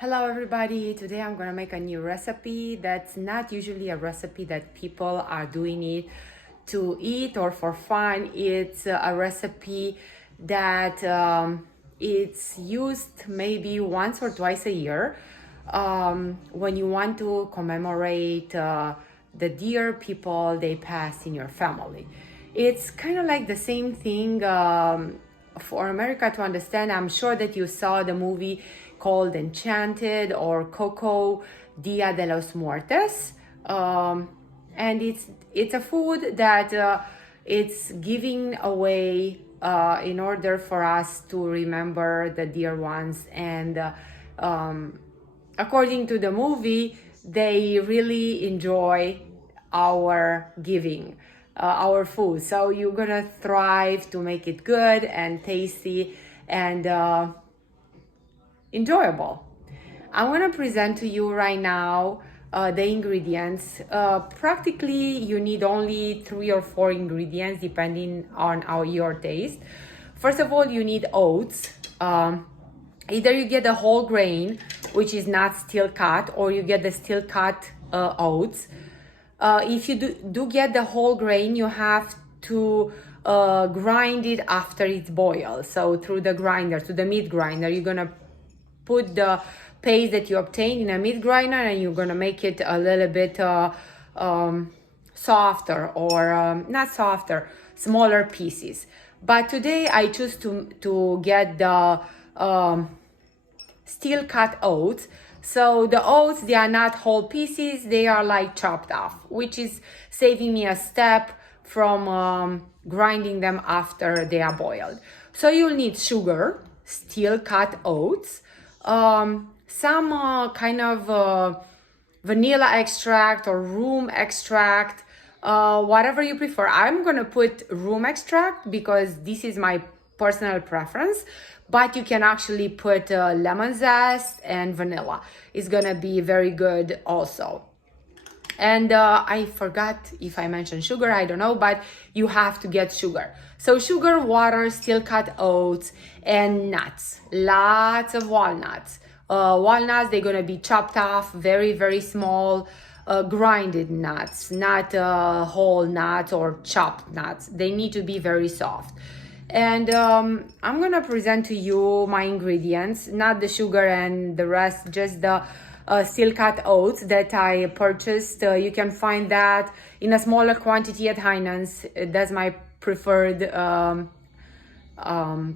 Hello everybody, today I'm gonna make a new recipe that's not usually a recipe that people are doing it to eat or for fun. It's a recipe that it's used maybe once or twice a year when you want to commemorate the dear people they passed in your family. It's kind of like the same thing for America to understand. I'm sure that you saw the movie called Enchanted or Coco, Dia de los Muertos. And it's a food that it's giving away in order for us to remember the dear ones. And according to the movie, they really enjoy our giving, our food. So you're gonna thrive to make it good and tasty and enjoyable. I'm gonna present to you right now the ingredients. Practically, you need only 3 or 4 ingredients depending on your taste. First of all, you need oats. Either you get the whole grain, which is not steel cut, or you get the steel cut oats. If you do get the whole grain, you have to grind it after it's boiled. So through the grinder, to the meat grinder, you're gonna put the paste that you obtained in a meat grinder and you're gonna make it a little bit softer or not softer, smaller pieces. But today I choose to get the steel cut oats. So the oats, they are not whole pieces, they are like chopped off, which is saving me a step from grinding them after they are boiled. So you'll need sugar, steel cut oats, some kind of vanilla extract or room extract, whatever you prefer. I'm gonna put room extract because this is my personal preference, but you can actually put lemon zest and vanilla. It's gonna be very good also. And I forgot if I mentioned sugar, I don't know, but you have to get sugar. So sugar, water, steel cut oats, and nuts, lots of walnuts. Walnuts, they're gonna be chopped off, very, very small, grinded nuts, not whole nuts or chopped nuts. They need to be very soft. And I'm gonna present to you my ingredients, not the sugar and the rest, just the steel cut oats that I purchased. You can find that in a smaller quantity at Heinen's. That's my preferred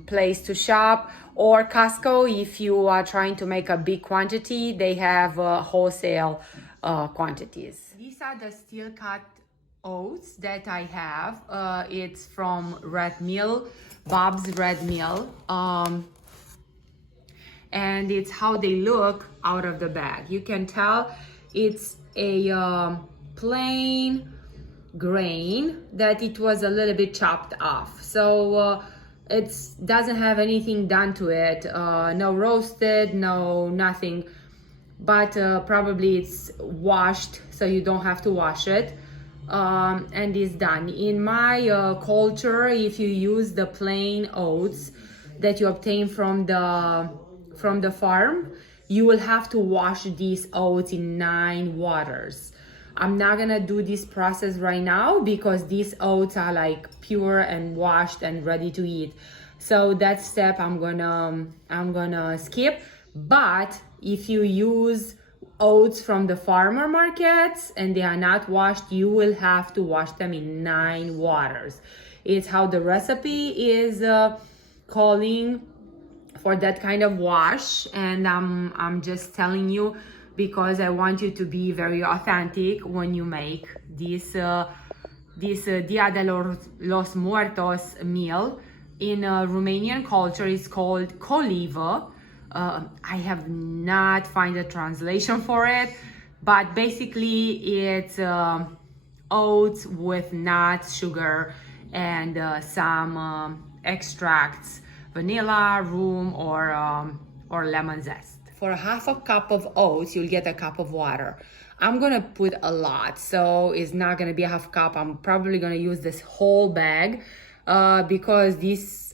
place to shop, or Costco if you are trying to make a big quantity. They have wholesale quantities. These are the steel cut oats that I have. It's from Red Mill, Bob's Red Mill. And it's how they look out of the bag. You can tell it's a plain grain that it was a little bit chopped off. So it doesn't have anything done to it, no roasted, no nothing, but probably it's washed, so you don't have to wash it. And it's done. In my culture, if you use the plain oats that you obtain from the farm, you will have to wash these oats in 9 waters. I'm not gonna do this process right now because these oats are like pure and washed and ready to eat. So that step I'm gonna skip. But if you use oats from the farmer markets and they are not washed, you will have to wash them in 9 waters. It's how the recipe is calling for that kind of wash, and I'm just telling you because I want you to be very authentic when you make this Dia de los Muertos meal. In Romanian culture, it's called coliva. I have not found a translation for it, but basically it's oats with nuts, sugar, and some extracts, vanilla, room, or lemon zest. For a half a cup of oats, you'll get a cup of water. I'm gonna put a lot, so it's not gonna be a half cup. I'm probably gonna use this whole bag because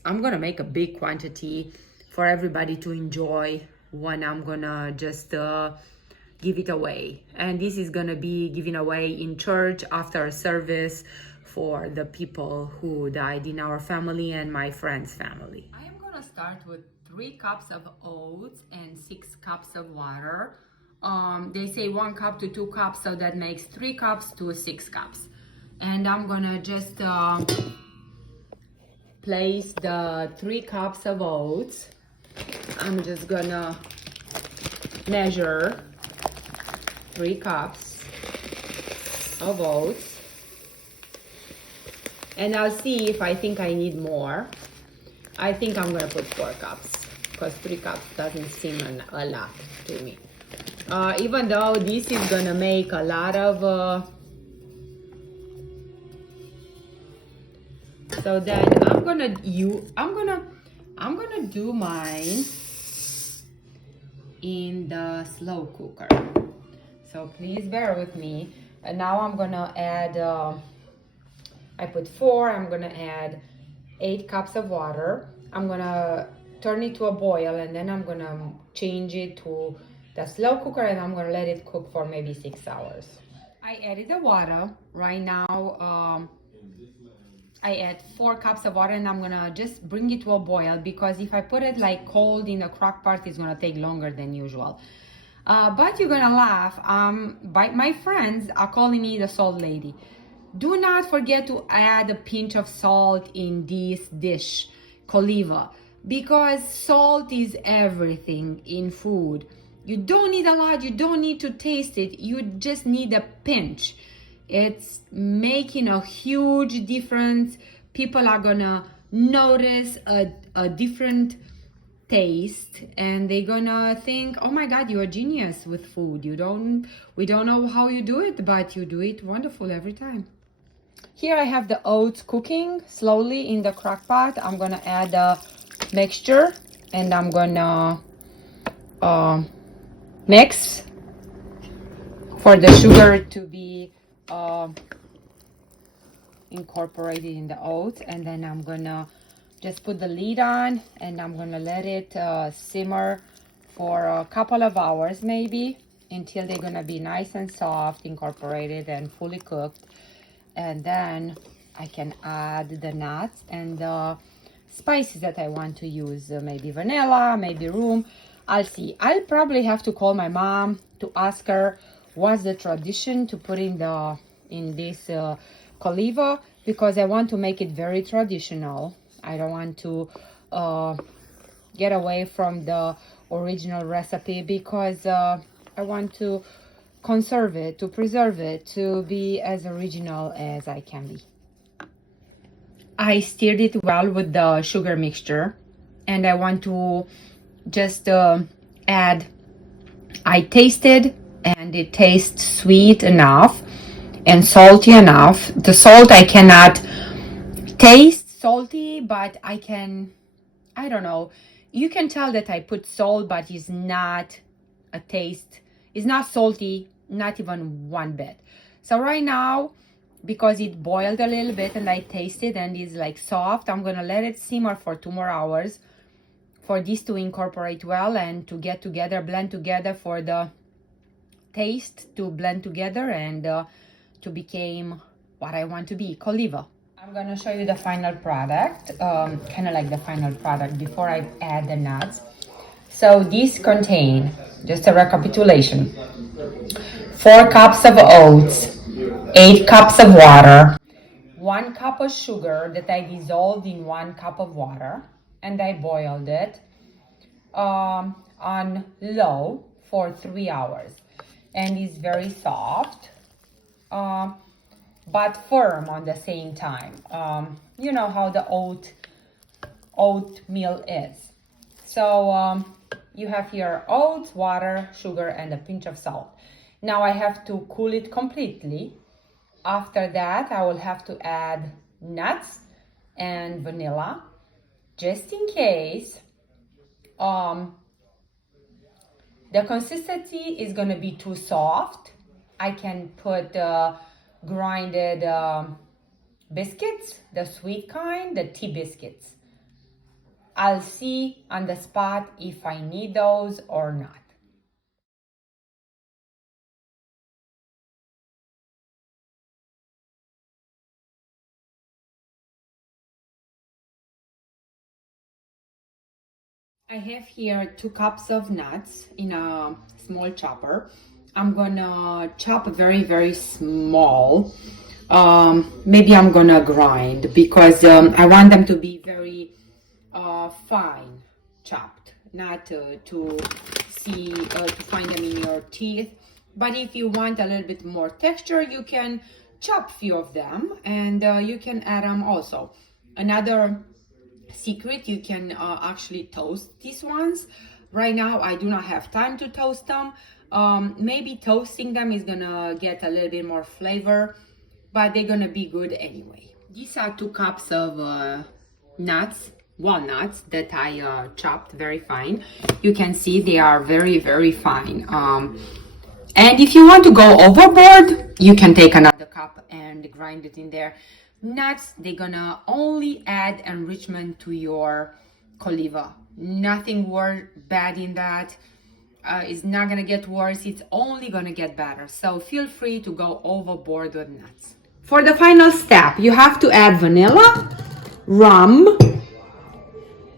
I'm gonna make a big quantity for everybody to enjoy when I'm gonna just give it away. And this is gonna be given away in church after a service for the people who died in our family and my friend's family. I am gonna start with 3 cups of oats and 6 cups of water. They say 1 cup to 2 cups, so that makes 3 cups to 6 cups. And I'm gonna just place the 3 cups of oats. I'm just gonna measure 3 cups of oats, and I'll see if I think I need more. I think I'm gonna put 4 cups because 3 cups doesn't seem a lot to me. Even though this is gonna make a lot of so then I'm gonna do mine in the slow cooker. So please bear with me. And now I'm gonna add, I put 4, I'm gonna add 8 cups of water. I'm gonna turn it to a boil, and then I'm gonna change it to the slow cooker, and I'm gonna let it cook for maybe 6 hours. I added the water. Right now, I add 4 cups of water, and I'm gonna just bring it to a boil, because if I put it like cold in the crock pot, it's gonna take longer than usual. But you're gonna laugh. My friends are calling me the salt lady. Do not forget to add a pinch of salt in this dish, coliva, because salt is everything in food. You don't need a lot, you don't need to taste it, you just need a pinch. It's making a huge difference. People are gonna notice a different taste, and they're gonna think, oh my god, you're a genius with food. We don't know how you do it, but you do it wonderful every time. Here I have the oats cooking slowly in the crock pot. I'm gonna add the mixture, and I'm gonna mix for the sugar to be incorporated in the oats. And then I'm gonna just put the lid on, and I'm gonna let it simmer for a couple of hours maybe, until they're gonna be nice and soft, incorporated and fully cooked. And then I can add the nuts and the spices that I want to use, maybe vanilla, maybe room. I'll see. I'll probably have to call my mom to ask her what's the tradition to put in this coliva, because I want to make it very traditional. I don't want to get away from the original recipe, because I want to conserve it, to preserve it, to be as original as I can be. I stirred it well with the sugar mixture, and I want to just add, I tasted, and it tastes sweet enough and salty enough. The salt I cannot taste salty, but I don't know. You can tell that I put salt, but it's not a taste. It's not salty, not even one bit. So right now, because it boiled a little bit and I tasted and it's like soft, I'm gonna let it simmer for 2 more hours for this to incorporate well and to get together, blend together, for the taste to blend together and to become what I want to be, coliva. I'm gonna show you the final product, kind of like the final product before I add the nuts. So these contain, just a recapitulation, 4 cups of oats, 8 cups of water, 1 cup of sugar that I dissolved in 1 cup of water, and I boiled it on low for 3 hours. And it's very soft, but firm on the same time. You know how the oatmeal is. So you have here oats, water, sugar, and a pinch of salt. Now I have to cool it completely. After that, I will have to add nuts and vanilla, just in case. The consistency is going to be too soft. I can put grinded biscuits, the sweet kind, the tea biscuits. I'll see on the spot if I need those or not. I have here 2 cups of nuts in a small chopper. I'm gonna chop very, very small. Maybe I'm gonna grind because I want them to be very fine chopped, not to find them in your teeth. But if you want a little bit more texture, you can chop few of them and you can add them also. Another secret, you can actually toast these ones. Right now I do not have time to toast them. Maybe toasting them is gonna get a little bit more flavor, but they're gonna be good anyway. These are 2 cups of nuts, walnuts, that I chopped very fine. You can see they are very, very fine. And if you want to go overboard, you can take another cup and grind it in there. Nuts, they're gonna only add enrichment to your coliva. Nothing bad in that. It's not gonna get worse, it's only gonna get better. So feel free to go overboard with nuts. For the final step, you have to add vanilla, rum.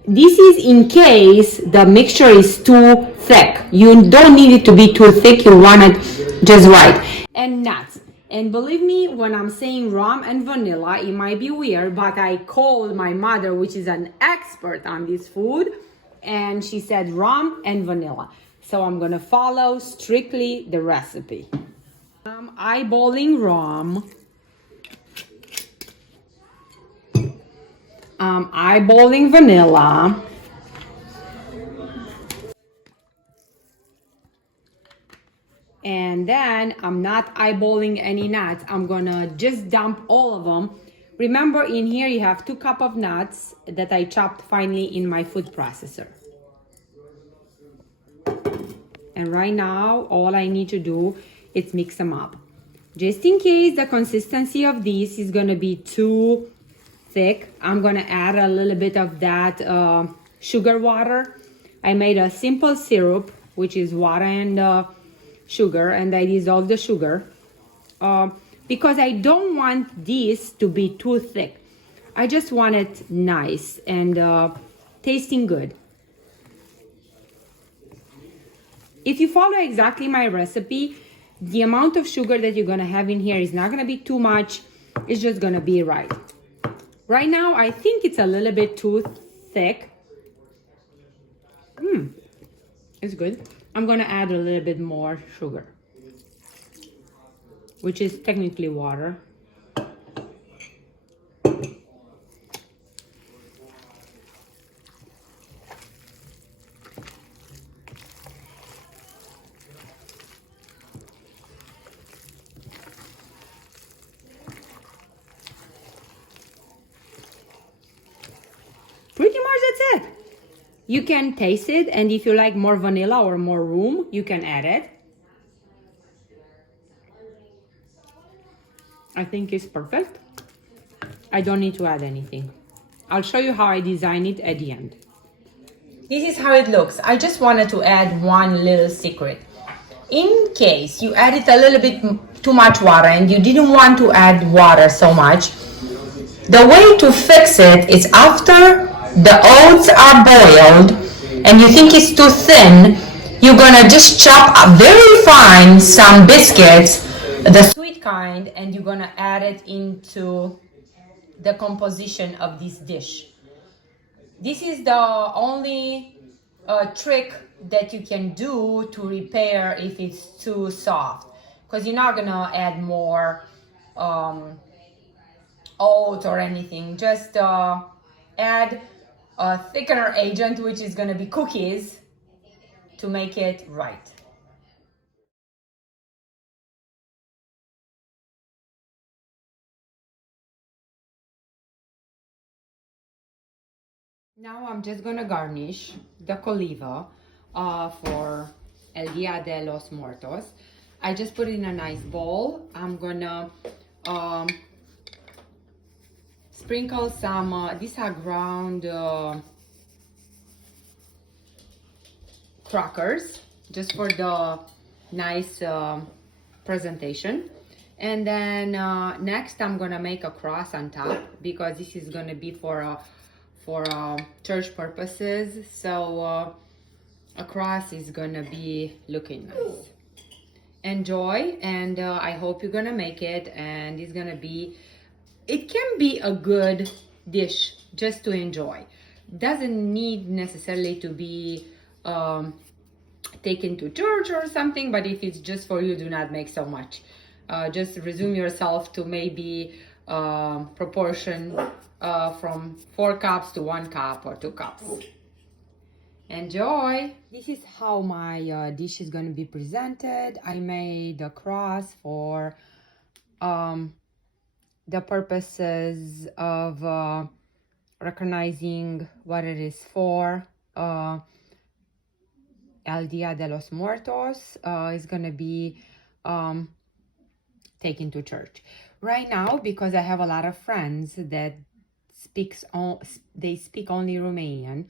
This is in case the mixture is too thick. You don't need it to be too thick, you want it just right. And nuts. And believe me, when I'm saying rum and vanilla, it might be weird, but I called my mother, which is an expert on this food, and she said rum and vanilla. So I'm gonna follow strictly the recipe. I'm eyeballing rum. I'm eyeballing vanilla. And then I'm not eyeballing any nuts. I'm gonna just dump all of them. Remember, in here you have 2 cups of nuts that I chopped finely in my food processor. And right now, all I need to do is mix them up. Just in case the consistency of this is gonna be too thick, I'm gonna add a little bit of that sugar water. I made a simple syrup, which is water and sugar, and I dissolve the sugar because I don't want this to be too thick. I just want it nice and tasting good. If you follow exactly my recipe, the amount of sugar that you're gonna have in here is not gonna be too much. It's just gonna be right. Right now, I think it's a little bit too thick. It's good. I'm gonna add a little bit more sugar, which is technically water. Pretty much that's it. You can taste it, and if you like more vanilla or more rum, you can add it. I think it's perfect. I don't need to add anything. I'll show you how I design it at the end. This is how it looks. I just wanted to add one little secret. In case you added a little bit too much water and you didn't want to add water so much, the way to fix it is after the oats are boiled and you think it's too thin, you're gonna just chop up very fine some biscuits, the sweet kind, and you're gonna add it into the composition of this dish. This is the only trick that you can do to repair if it's too soft, because you're not gonna add more oats or anything. Just add a thickener agent, which is gonna be cookies, to make it right. Now I'm just gonna garnish the coliva for El Dia de los Muertos. I just put it in a nice bowl. I'm gonna sprinkle some, these are ground crackers, just for the nice presentation. And then next I'm gonna make a cross on top, because this is gonna be for church purposes. So a cross is gonna be looking nice. Enjoy, and I hope you're gonna make it, and it's gonna be, it can be a good dish just to enjoy. Doesn't need necessarily to be taken to church or something, but if it's just for you, do not make so much. Just resume yourself to maybe proportion from 4 cups to 1 cup or 2 cups. Enjoy! This is how my dish is going to be presented. I made a cross for the purposes of recognizing what it is for. El Dia de los Muertos is going to be taken to church. Right now, because I have a lot of friends that they speak only Romanian,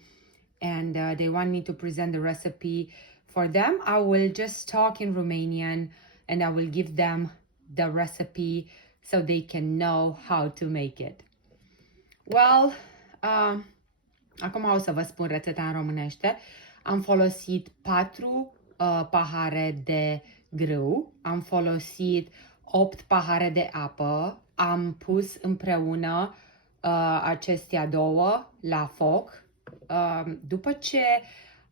and they want me to present the recipe for them, I will just talk in Romanian and I will give them the recipe so they can know how to make it. Well, acum o să vă spun rețeta în românește. Am folosit 4 pahare de grâu, am folosit 8 pahare de apă, am pus împreună acestea două la foc. După ce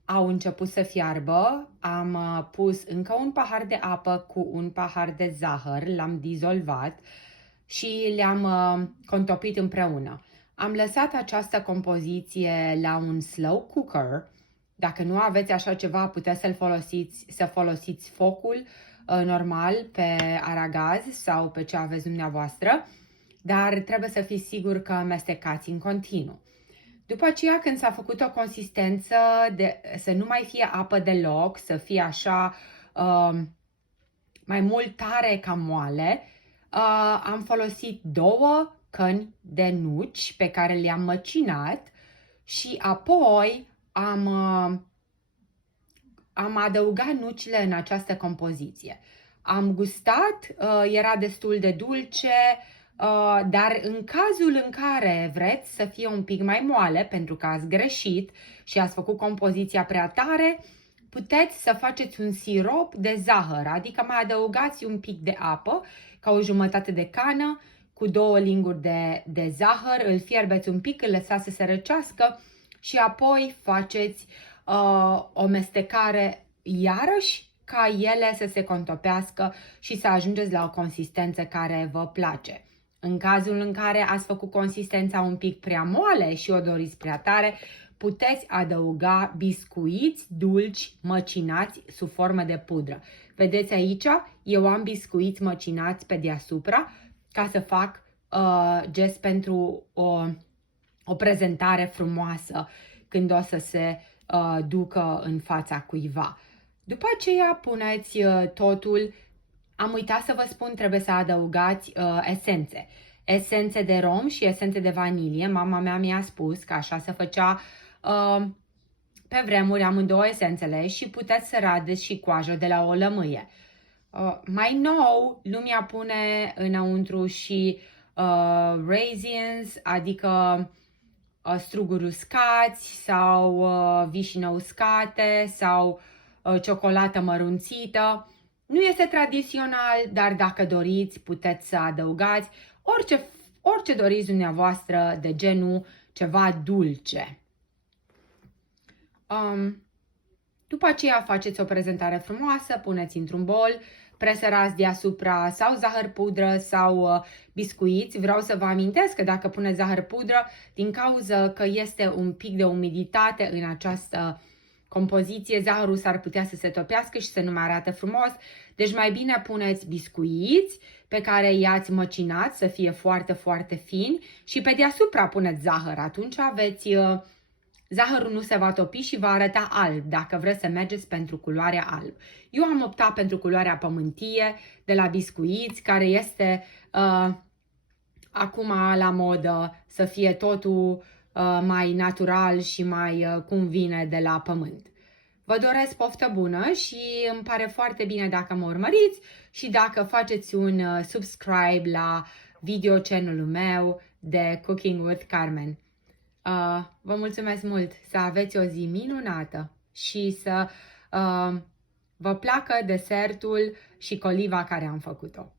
au început să fiarbă, am pus încă un pahar de apă cu un pahar de zahăr, l-am dizolvat și le-am contopit împreună. Am lăsat această compoziție la un slow cooker. Dacă nu aveți așa ceva, puteți să folosiți focul normal pe aragaz sau pe ce aveți dumneavoastră, dar trebuie să fiți siguri că amestecați în continuu. După aceea, când s-a făcut o consistență să nu mai fie apă deloc, să fie așa mai mult tare ca moale, am folosit 2 căni de nuci pe care le-am măcinat și apoi am adăugat nucile în această compoziție. Am gustat, era destul de dulce, dar în cazul în care vreți să fie un pic mai moale, pentru că ați greșit și ați făcut compoziția prea tare, puteți să faceți un sirop de zahăr, adică mai adăugați un pic de apă, ca o jumătate de cană, cu 2 linguri de zahăr, îl fierbeți un pic, îl lăsați să se răcească și apoi faceți o mestecare iarăși ca ele să se contopească și să ajungeți la o consistență care vă place. În cazul în care ați făcut consistența un pic prea moale și o doriți prea tare, puteți adăuga biscuiți dulci măcinați sub formă de pudră. Vedeți aici, eu am biscuiți măcinați pe deasupra ca să fac gest pentru o prezentare frumoasă când o să se ducă în fața cuiva. După aceea puneți totul. Am uitat să vă spun, trebuie să adăugați esențe. Esențe de rom și esențe de vanilie. Mama mea mi-a spus că așa se făcea pe vremuri, amândouă esențele, și puteți să radeți și coajă de la o lămâie. Mai nou, lumea pune înăuntru și raisins, adică struguri uscați sau vișină uscate sau ciocolată mărunțită. Nu este tradițional, dar dacă doriți, puteți să adăugați orice doriți dumneavoastră de genul ceva dulce. După aceea faceți o prezentare frumoasă, puneți într-un bol, presărați deasupra sau zahăr pudră sau biscuiți. Vreau să vă amintesc că dacă puneți zahăr pudră, din cauza că este un pic de umiditate în această compoziție, zahărul s-ar putea să se topească și să nu mai arate frumos. Deci mai bine puneți biscuiți pe care i-ați măcinat să fie foarte, foarte fini și pe deasupra puneți zahăr. Atunci aveți... Zahărul nu se va topi și va arăta alb, dacă vreți să mergeți pentru culoarea alb. Eu am optat pentru culoarea pământie de la biscuiți, care este acum la modă să fie totul mai natural și mai cum vine de la pământ. Vă doresc poftă bună și îmi pare foarte bine dacă mă urmăriți și dacă faceți un subscribe la video channel-ul meu de Cooking with Carmen. Vă mulțumesc mult, să aveți o zi minunată și să vă placă desertul și coliva care am făcut-o.